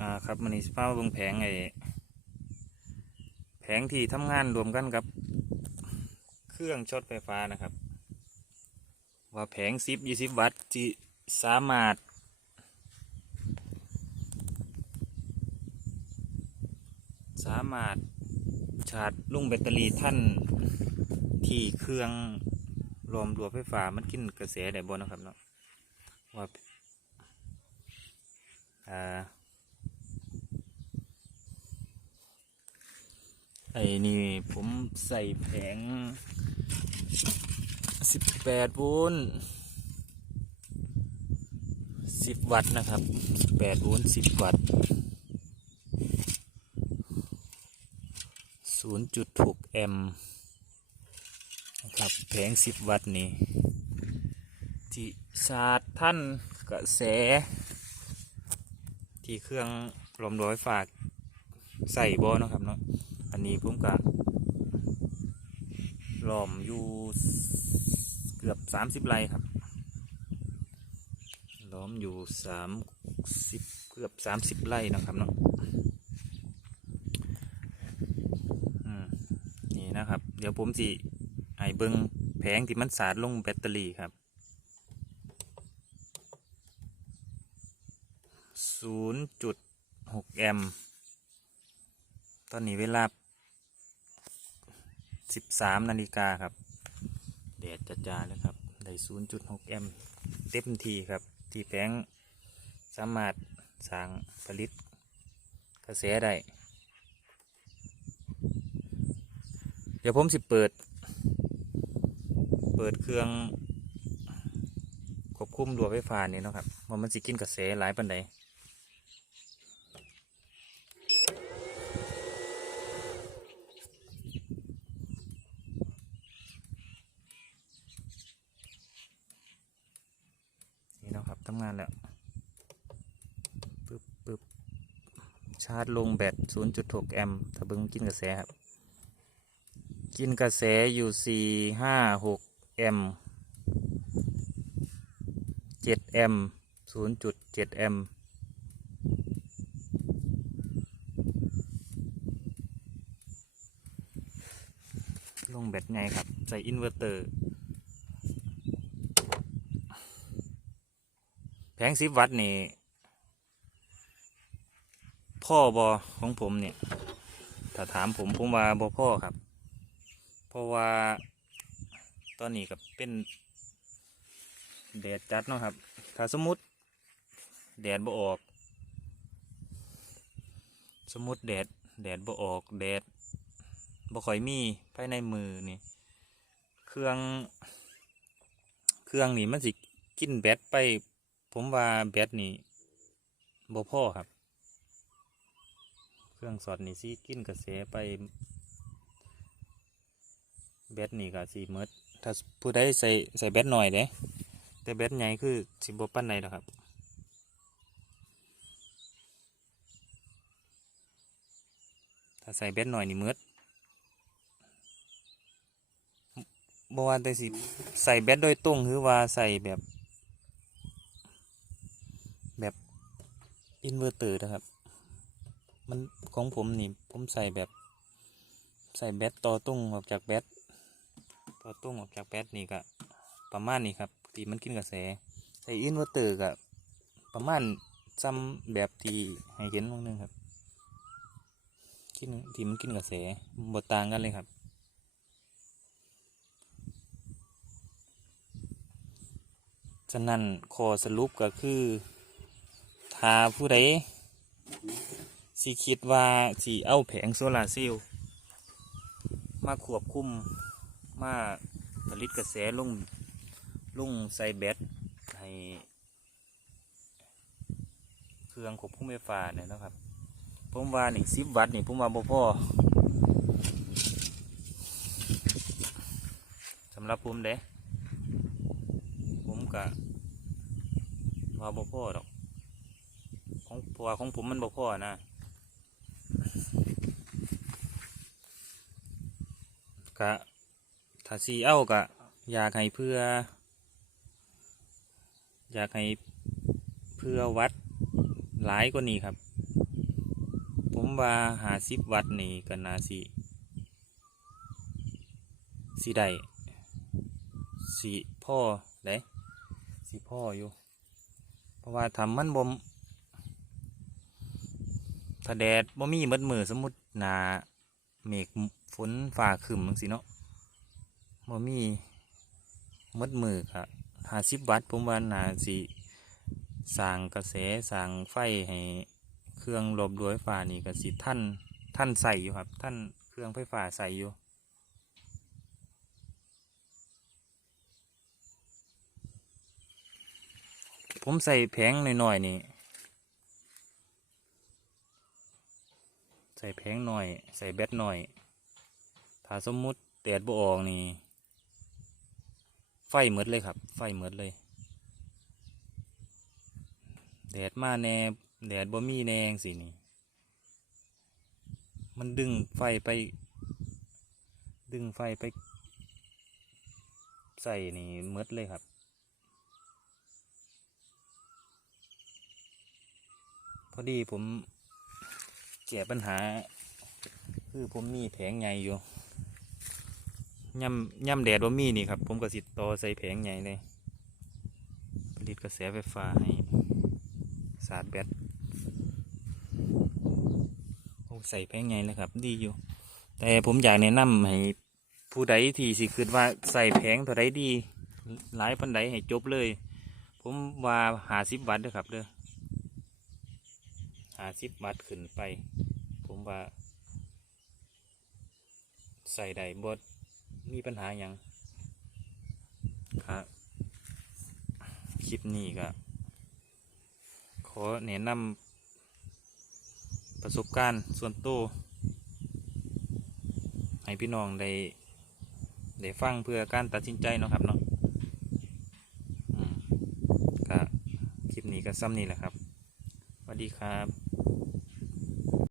อ่าครับมันนี้สภาพเบิ่งแผงไอ้แผงที่ทำงานรวมกันกับ เครื่องช็อตไฟฟ้านะครับ ว่าแผงสิบยี่สิบวัตต์ที่สามารถ สามารถชาร์จลุ่งแบตเตอรี่ท่านที่เครื่องรวมรวมไฟฟ้ามันกินกระแสได้บ่นะครับเนาะว่า ไอ้นี่ผมใส่แผง18โวลต์10วัตต์นะครับ18โวลต์10วัตต์0.6แอมป์นะครับแผง10วัตต์นี่ที่ชาร์จท่านกระแส ที่เครื่องลมร้อยฝากใส่บอนะครับเนาะ นี้ผมก็ล้อมอยู่เกือบสามสิบไร่ครับล้อมอยู่สามสิบเกือบสามสิบไร่นะครับเนาะนี่นะครับ เดี๋ยวผมสิไอเบิงแผงที่มันสาดลงแบตเตอรี่ครับศูนย์จุดหกแอมป์ ตอนนี้เวลา 13นาฬิกาครับ แดดจะจ้าแล้วครับ ได้0.6แอมป์เต็มทีครับ ที่แผงสามารถสร้างผลิตกระแสได้ เดี๋ยวผมสิเปิด เปิดเครื่องควบคุมดัวไฟฟ้านี่เนาะครับว่ามันสิกินกระแสหลายปันใด นี่เนาะครับ ทำงานแล้วปึ๊บปึ๊บชาร์จลงแบต 0.6 แอมป์ถ้าเบิ้งกินกระแสครับ กินกระแสอยู่ 4 5 6 แอมป์7แอมป์0.7 แอมป์ลงแบตไงครับ ใส่อินเวอร์เตอร์ แผงสิบวัตต์นี่พ่อบอของผมเนี่ยถ้าถามผมผมว่าบอพ่อครับ เพราะว่าตอนนี้กับเป็นแดดจัดเนาะครับ ถ้าสมมติแดดบ่ออก สมมติแดดแดดบ่ออกแดดบ่ค่อยมีภายในมือนี่เครื่อง เครื่องนี่มันสิกินแบตไป ผมว่าแบตนี่บ่พอครับ เครื่องสอดนี่สิกินกระแสไป แบตนี่ก็สิหมดถ้าผู้ใดใส่ใส่แบตหน่อยเด้แต่แบตใหญ่คือสิบ่ปานใดหรอกครับถ้าใส่แบตหน่อยนี่หมืดบ่ว่าแต่สิใส่แบตโดยตรงหรือว่าใส่แบบ อินเวอร์เตอร์นะครับ มันของผมนี่ผมใส่แบบใส่แบตต่อตรงออกจากแบตต่อตรงออกจากแบตนี่ก็ประมาณนี้ครับที่มันกินกระแสใส่อินเวอร์เตอร์ก็ประมาณซ้ำแบบที่ให้เห็นตรงนึงครับกินที่มันกินกระแสบดต่างกันเลยครับฉะนั้นข้อสรุปก็คือ ถ้าผู้ใดสิคิดว่าสิเอาแผงโซลาร์เซลล์มาควบคุมมาผลิตกระแสลงลงใส่แบตให้เครื่องควบคุมไฟฟ้าเนี่ยนะครับ ผมว่านี่สิบวัตต์นี่ผมว่าบ่พอสำหรับผมเด้ผมกะว่าบ่พอดอก ของเพราะว่าของผมมันบ่พอนะกะถ้าสีเอากะอยากให้เพื่อ อยากให้เพื่อวัดหลายกว่านี้ครับ ผมว่าหาสิบวัตต์นี่ก็น่าสิสิได้สิพ่อได้สิพ่ออยู่ เพราะว่าทำมันบ่ม ถ้าแดดบ่มีหมดมือสมมติหนาเมฆฝนฟ้าครึมจังซี่เนาะบ่มีหมดมือก็หาสิบวัตต์ผมว่าน่าสิสร้างกระแสสร้างไฟให้เครื่องหลบด้วยไฟฟ้านี่ก็สิท่านท่านใส่อยู่ครับ ท่านเครื่องไฟฟ้าใส่อยู่ผมใส่แผงหน่อยๆนี่ ส่แผงหน่อย ใส่แบตหน่อย ถ้าสมมุติแดดบ่ออกนี่ ไฟหมดเลยครับ ไฟหมดเลย แดดมาแนแดดบ่มีแนงสินี่ มันดึงไฟไป ดึงไฟไป ใส่นี่หมดเลยครับพอดีผม แก้ปัญหา คือผมมีแผงใหญ่อยู่ย่ำย่ำแดดว่ามีนี่ครับ ผมก็สิต่อใส่แผงใหญ่เลย ผลิตกระแสไฟฟ้าให้สาดแบตโอ้ใส่แผงใหญ่เลยครับ ดีอยู่ แต่ผมอยากแนะนำให้ผู้ใดที่สิคิดว่าใส่แผงเท่าใดดี หลายปันใดให้จบเลย ผมว่าหาสิบวัตต์เด้อครับเด้อ หาสิบวัตต์ขึ้นไป ผมว่า ใส่ได้บดมีปัญหาอย่างครับคลิปนี้ก็ขอแนะนำประสบการณ์ส่วนตัวให้พี่น้องได้ได้ฟังเพื่อการตัดสินใจเนาะครับเนาะก็คลิปนี้ก็ซ้ำนี่แหละครับสวัสดีครับ